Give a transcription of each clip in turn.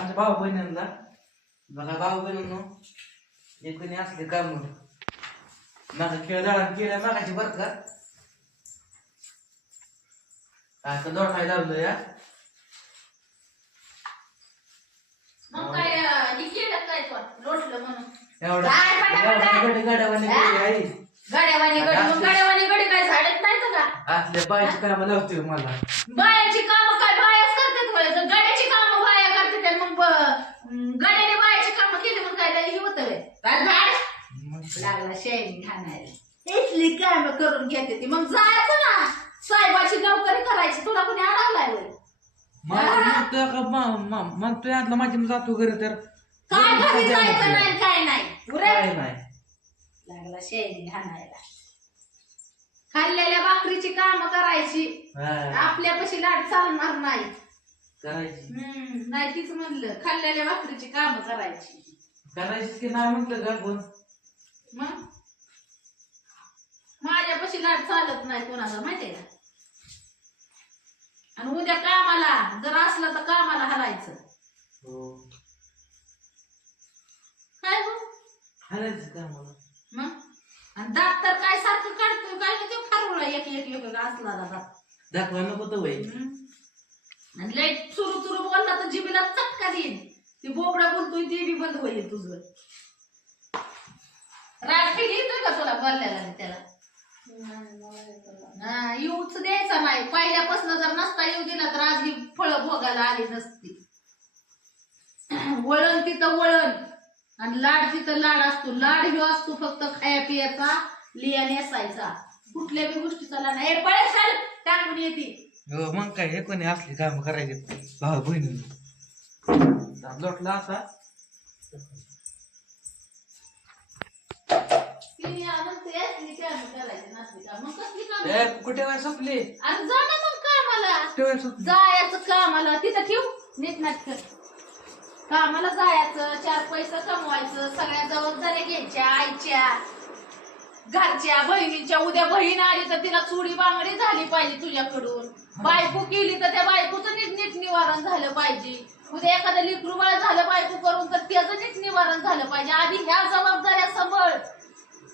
आमच्या भाऊ बहिणींना बघा भाऊ बहिणींनो एकणी असले काम माझा खेळ दळण केलं मागाची बरं का? आता दोडाय लावलं या मग काय हे केलं काय तो लोटलं म्हणून. एवढा काय पटापटा? गडी गड्यावानी हा? केली आई गड्यावानी गडी. मग गड्यावानी गडी काय झाडत नाही का? असल्या बायची कामं लावते मला. बायाची कामं काय बायाच करतात होय. जर गड्याची कामं बाया करतात आणि मग ब- अं, गड्याने बायाची कामं केली मग काय त्याला हे होतं होय. काय झाड मग लागला शेणी खाणायला कामं करून घेते ती. मग जायचं ना. साहेबाची नोकरी करायची. तुला कोणी अडवलाय होय. मला म्हणतोय का म- म- म्हणतोय आतला माझी जातो घरी तर. काय घरी जायचं जायचं नाही. काय नाही. उरे. काय नाही. लागला शेणी घाणायला खाल्लेल्या भाकरीची कामं करायची. हा, आपल्यापाशी लाट चालणार नाही. करायची. हम्म, नाही तीच म्हणलं. खाल्लेल्या भाकरीची कामं करायची. करायची की नाही म्हटलं का पण मग? माझ्यापाशी लाट चालत नाही कोणाला माहितीये का? आणि उद्या कामाला जर असलं तर कामाला हलायचं हो. काय हो? मला मग? आणि दात तर काय सारखं काढतोय काय नाही ते खारुळा एक एक एक असला दात दाखवा नको तर वय आणि लय चुरू चुरू बोलला तर जिबीला चटका देईन. ती बोबडा बोलतोय ते बी बंद होईल तुझं. राजकीय येतोय का तुला बोलल्याला त्याला? हा, येऊच द्यायचा नाही पहिल्यापासून जर नसता येऊ दिला तर आज ही फळं भोगायला आली नसती. वळण तिथं वळण. आणि लाड तिथं लाड असतो लाड ह्यो असतो फक्त खाया पियाचा लिया नेसायचा. कुठल्या बी गोष्टीचा लाड नाही. ए, पळे चाल टाकून येते. हो मग काय हे कोणी असली काम करायची? भाऊ बहिणी. लोटला असा. ए, कुठे वेळ संपली अरे जा ना मग कामाला. कुठे संपली जायचं कामाला. तिथं ठेव. नीट नाटक. कामाला जायचं चार पैसे कमवायचं सगळ्या जबाबदाऱ्या घ्यायच्या आईच्या घरच्या बहिणीच्या. उद्या बहीण आली तर तिला चुडी बांगडी झाली पाहिजे तुझ्याकडून. बायको केली तर त्या बायकोचं नीट नीट निवारण झालं पाहिजे. उद्या एखादं लिकरू बाळ झालं बायको करून तर त्याचं नीट निवारण झालं पाहिजे. आधी ह्या जबाबदाऱ्या सांभाळ.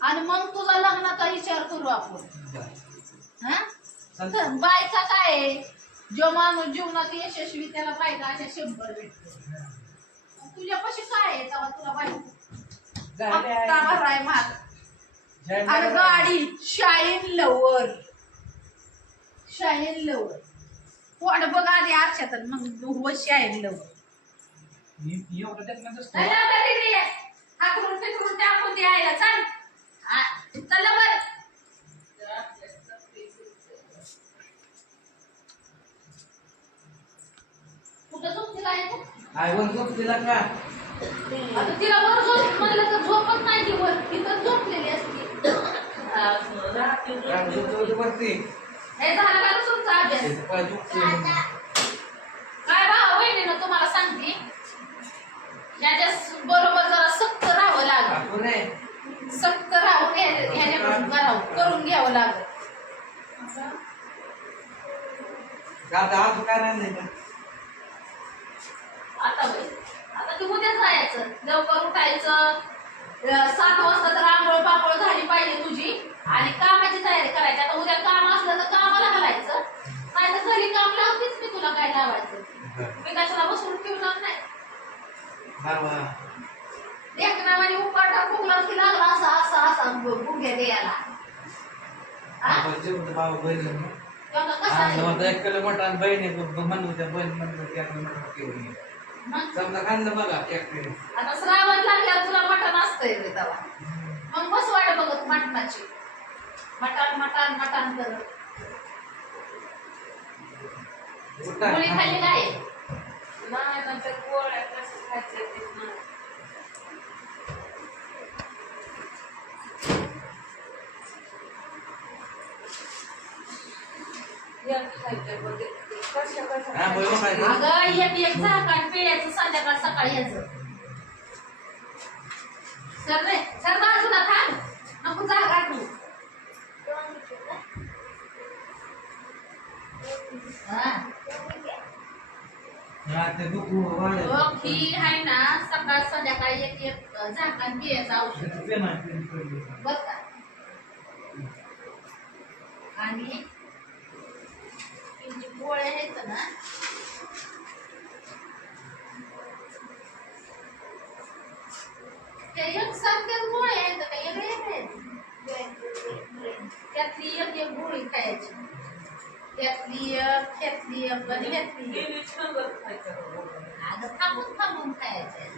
आणि मग तुझा लग्नाचा विचार करू आपण. हा? बायका काय आहे? जो माणूस जीवनात यशस्वी त्याला बायका अशा शंभर भेटते तुझ्यापाशी काय आहे तेव्हा तुला बायको भराय महाग आणि गाडी शाईन लवर. Shine lover. पोट बघ आधी आरशात मग हो शाईन लवर. हाकलून फिकलून टाकून द्यायला चाल. आ, चला बरं. कुठं झोपती काय तू? आई वर झोप तिला का? आता तिला वर झोप म्हणलं तर झोपत नाही ती वर. तिथं झोपलेली असते. हे झालं का तुमचा अभ्यास पाय दुखते काय भाऊ वहिनीनं तुम्हाला सांगते याच्या बरोबर जरा सक्त राहावं लागलं आपण आहे सक्त राहून ह्या- ह्याच्याकडून करावं करून घ्यावं लागलं आता आज काय नाही का आता बाई आता तू उद्या जायचं. लवकर उठायचं. सात वाजता तर आंघोळ पांघोळ झाली पाहिजे तुझी. आणि कामाची तयारी करायची. आता उद्या काम असलं तर कामाला घालायचं. नाही तर घरी काम लावतीच मी तुला काय लावायचं. मी कशाला बसून ठेवणार नाही. बाबा एक नावाने उपाटा फुगला की लागला असा असा असा गुंगे द्यायला एक किलो मटण बहिणी म्हणलं होत्या बहीण म्हणलं मटण घेऊन समजा खाल्लं बघा किलो आता श्रावण लागल्यावर तुला मटण असतंय रे तेव्हा मग बस वाट बघत मटणाची मटण मटण मटण करत उठा. मुली खाली काय आहे? हा, बरोबर आहे. अगं एक एक संध्याकाळ सकाळी यायचं सर रे सर बाजूला थांब नको जागा तू ही. आहे ना सकाळ संध्याकाळी एक एक झाकण औषध. बघ आणि तुमची गोळ्या आहेत ना त्या एक सारख्याच गोळ्या आहेत का वेगळे आहेत त्यातली एक एक गोळी खायची त्यातली एक त्यातली एक आणि ह्यातली एक. अगं थांबून थांबून खायचं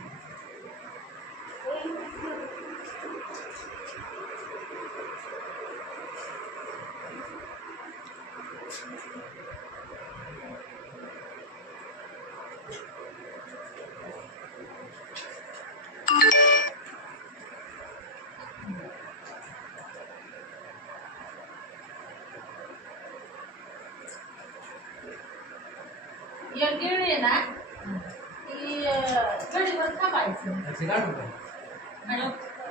एक ना थांबायचं काढू का? आणि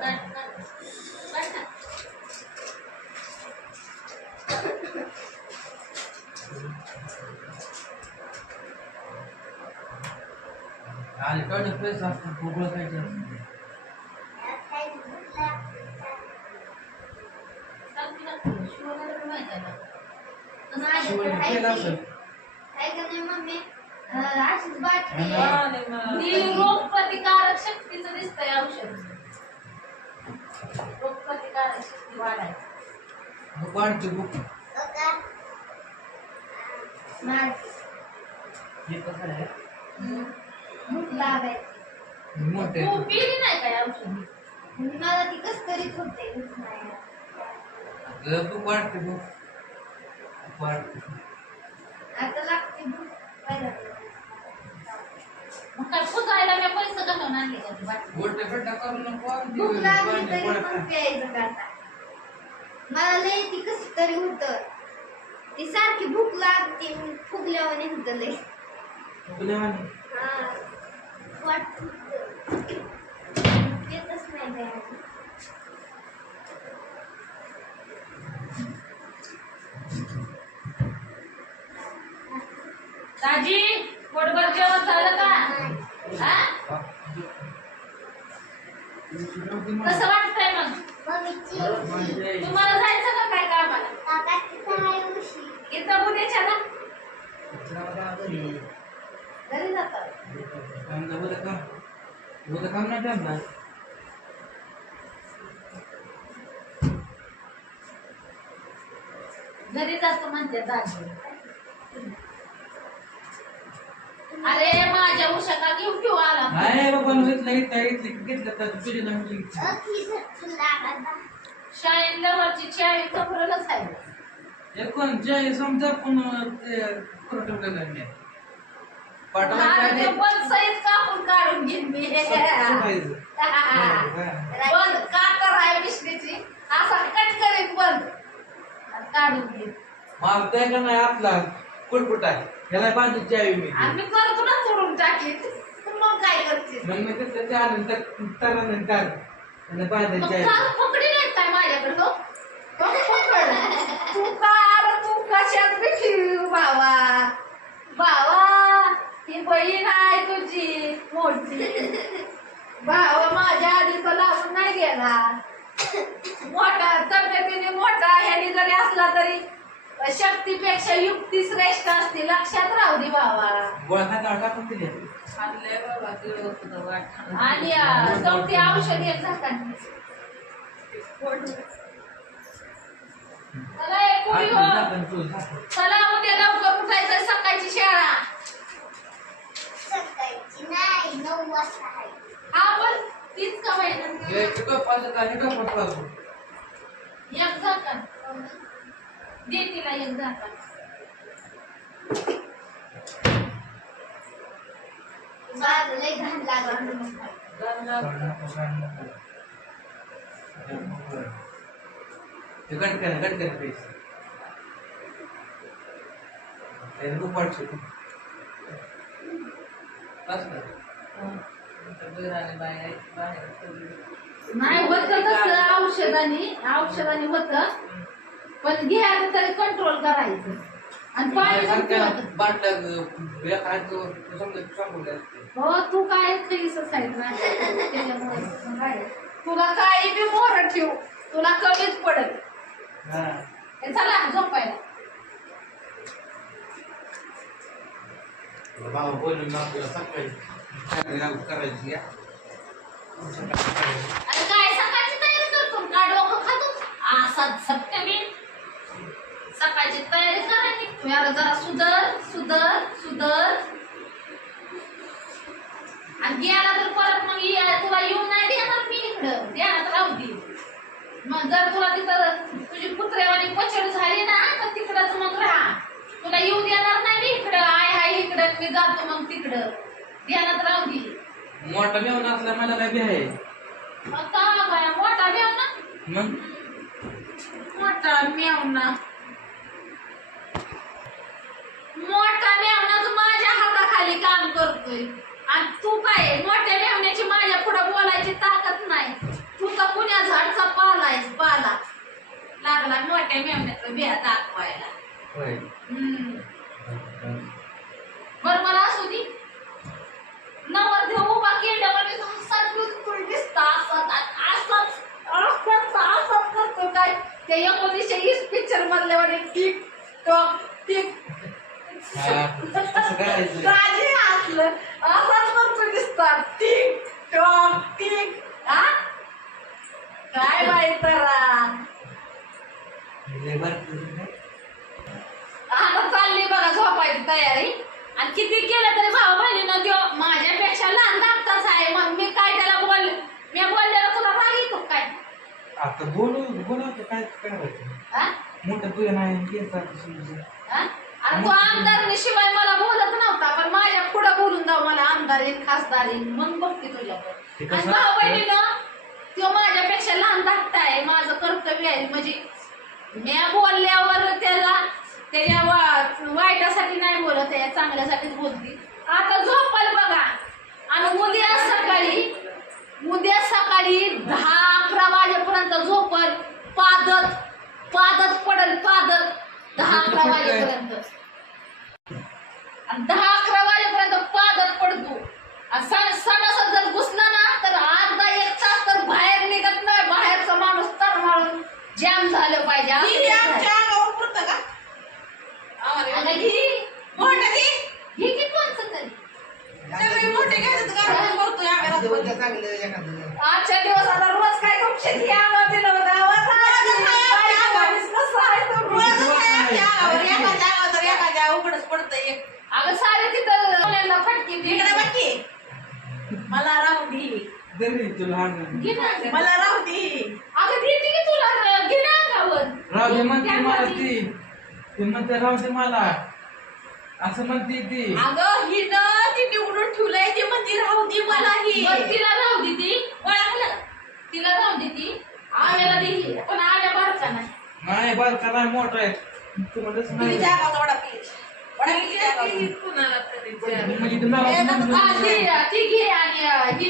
काढ- काढ- काढ ना. आणि काढलं पैसे असतात, भोपळं खायचं असतं. सांग तिला थोडं, शिवाला तर माहिती आहे ना. शिवाय केलं असेल. ती शक्तीचं दिसतंय औषध रोग शक्ती वाढायची मग वाढते हे कसं आहे? मोठे तू पिली नाही काय औषध मला ती कस तरीच होते अगं, वाढते वाढते. आता लागते भूक पहिला मग काय फुगायला मी पैसे घालून आणले का ती बाटली? गोटे फेटा करू नको. भूक लागली पाणी तरी गोळा पण खा. प्यायचं का आता मला लय ती कस तरी होत ती सारखी भूक लागते फुगल्यावाने होत लय फुगल्यावानी. हा येतच नाही. दाजी पोटभर जेवण झालं का? कसं वाटतंय मग? तुम्हाला जायचं का काय कामाला? इथं उद्याच्या ना? घरी जातात काम नाही घरी जातो म्हणते दाजी अरे माझ्या घेऊन आला. बाबा घेतलं घेतलं तर तुझी शाळेत लवरची चाळी कपडलंच आहे हे कोण? जे समजा ते करून ठेवलेलं ते सहित कापून काढून घेईन मी. सुकायचं. बंद. कातर आहे मिशनीची असा कट करीत बंद. आणि काढून घेईन त्याला नाही आपला? कुटकुट आहे. ह्याला बांधूची आहे मी मी करतो ना सोडून टाकीत मग काय करते मग मी तर काढ आहे पकडी नाही काय माझ्याकडं पकड. तू का अरे तू कशात बिखी बाबा बाबा ही बहीण आहे तुझी मोठी. भावा माझ्या आधी तर लागून नाही गेला मोठा तब्येतीने मोठा ह्यानी जरी असला तरी शक्तीपेक्षा युक्ती श्रेष्ठ असते. लक्षात राहू दे बाबा. गोळा आणि अं, चौथी औषध एक चला हो. चला उद्या लवकर उठायचं सकाळची शाळा. सकाळची नाही नऊ वाजता आहे. हा पण तीच का महिना एक झाकण. दे तिला एक झाकण लय घाण नाही होत औषधाने औषधाने होत. पण घ्यायचं तरी कंट्रोल करायचं. आणि पाणी. हो तू काय त्याच्यामुळे काय. तुला काही बी मोर ठेव तुला कमीच पडेल. हा. हे चला झोपायला. बाबा बोलून सकाळी करायची काय सकाळची तयारी करतो का डोकं खातो? असाच सप्तमी. सकाळची तयारी करायची तू. यार जरा सुधर सुधर सुधर. आणि गेला तर परत मग तुला येऊन नाही देणार मी इकडं. ध्यानात राहू दे. मग जर तुला तिथं तुझी कुत्रेवाली पचड झाली ना तर तिकडच मग राहा. तुला येऊ देणार नाही मी इकडं. आय हाय इकडं. मी जातो मग तिकडं. ध्यानात राहू दे. मोठा मेवून असला मला काय बी आहे? मोठा भेव ना मग? मोठा मेवना मोठा मेवना तू माझ्या हाताखाली काम करतोय. आणि तू काय मोठ्या मेवण्याची माझ्या पुढे बोलायची ताकद नाही. तू तर पुण्या झाडचा पालायस पाला लागला मोठ्या मेवण्याचं बिया दाखवायला होय. हम्म. बरं मला असू दे. नवरदेव उभा केल्यावर बिलकुल दिसता असाच असाच असाच करतो काय? ते एकोणीसशे वीस पिक्चर मधले वाटे टिक टॉक टिक करायचं? असलं असाच करतो दिसता टिक टॉक टिक हा काय माहीत रा लय बरं तुझं काय? आता चालली बघा झोपायची तयारी आणि किती केलं तरी भाऊ बहिणीनं देव माझ्यापेक्षा लहान धाकटाच आहे मग मी काय त्याला बोल मी बोललेलं तुला राग येतो काय आता बोलू बोलू आता काय करायचं हा? मोठं तुझ्या नाही केस आता समजून. हा? अरे तो आमदारने शिवाय मला बोलत नव्हता पण माझ्या पुढे बोलून जाऊ मला आमदार खासदार मग बघते ते तुझ्याकडे कसं? आणि भाऊ बहिणीनं तो माझ्यापेक्षा लहान धाकटा आहे माझं कर्तव्य आहे. म्हणजे मी बोलल्यावर त्याला त्याच्या वाईटासाठी नाही बोलत आहे चांगल्यासाठीच बोलते. आता झोपल बघा. आणि उद्या सकाळी उद्या सकाळी दहा अकरा वाजेपर्यंत झोपल. पादत पादत पडल पादत. दहा अकरा वाजेपर्यंत. दहा अकरा वाजेपर्यंत पादत पडतो आणि सण सणासत जर घुसला ना तर अर्धा एक तास तर बाहेर निघत नाही बाहेरचा माणूस तर मारून जॅम झालं पाहिजे असं ही आहे. आमच्या अंगावर पुरतं का? अगं घे. मोठं घे. घे की कोणचं तरी. सगळे मोठे घ्यायचं गाडीवर भरतोय आम्ही एखादं आजच्या रोज काय होतं. आवाज आला बाई कसं आहे उघडच एक. अगं सारे तिथं मुलांना फटकी दे. इकडे बघ की. मला राहू दे जरी तुला हाणं. घे ना. मला राहू दे अगं देते की तुला घे ना अंगावर. राहू दे म्हणते मला. ती ती म्हणते राहू दे मला असं म्हणते ती अगं हिनं ती निवडून ठेवलंय ती म्हणते राहू दे मला ही बरं, तिला राहू दे ती ओळखलं? तिला राहू दे ती आव्याला दे ही. पण आव्या बारका नाही नाही बरं का नाही मोठा आहे तू म्हणतच नाही पिलीच्या अंगाचा. म्हणजे तू हा, घे आणि अं, ही.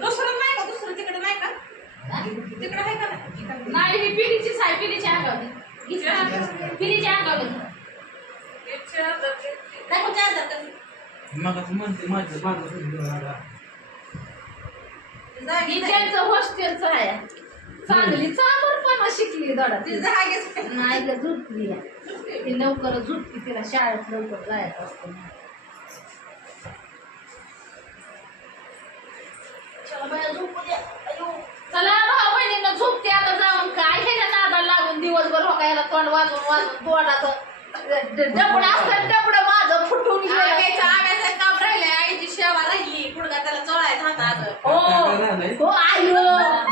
दुसरं नाही का दुसरं तिकडे नाही का हा? तिकडे आहे का नाही? नाही ही पिलीचीच आहे पिलीच्या अंगावर घे. मग असं म्हणते माझं मला. ही. त्यांचं हॉस्टेलचं आहे चांगली चांगलपणा शिकली दडा ती जागेच नाही. ग झुटली ती लवकर झुटली तिला शाळेत लवकर जायचं असतं. चला भाऊ बहिणीनं झोपते आता जाऊन. काय ह्याच्या नादाला लागून दिवसभर हो याला तोंड वाजून वाजून तोंडाचं डबड असतं डबड माझं फुटून गेलं. काम राहिलंय. आईची सेवा राहिली. गुडघा त्याला चोळायचा होता अगं. हो. हो आयो असं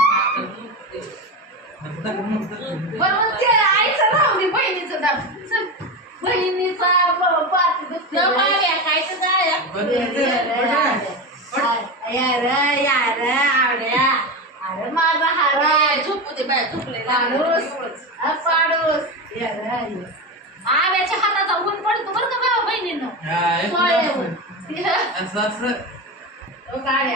दाखव मग दाखव. बरं मग ते आईचं राहू दे बहिणीचं चल. बहिणीचा ब- दुखते. न पाहिल्या, खायचं जाया. बरं, बरं, बरं. यार यार आवड्या. अरे माझा हार बाय, झोपू दे बाय झोपले. पाडूस. हा, पाडूस. यार आव्याच्या हाताचा ऊन पडतो बरं का भाऊ बहिणीनं? हा, एक. असं- असं. काय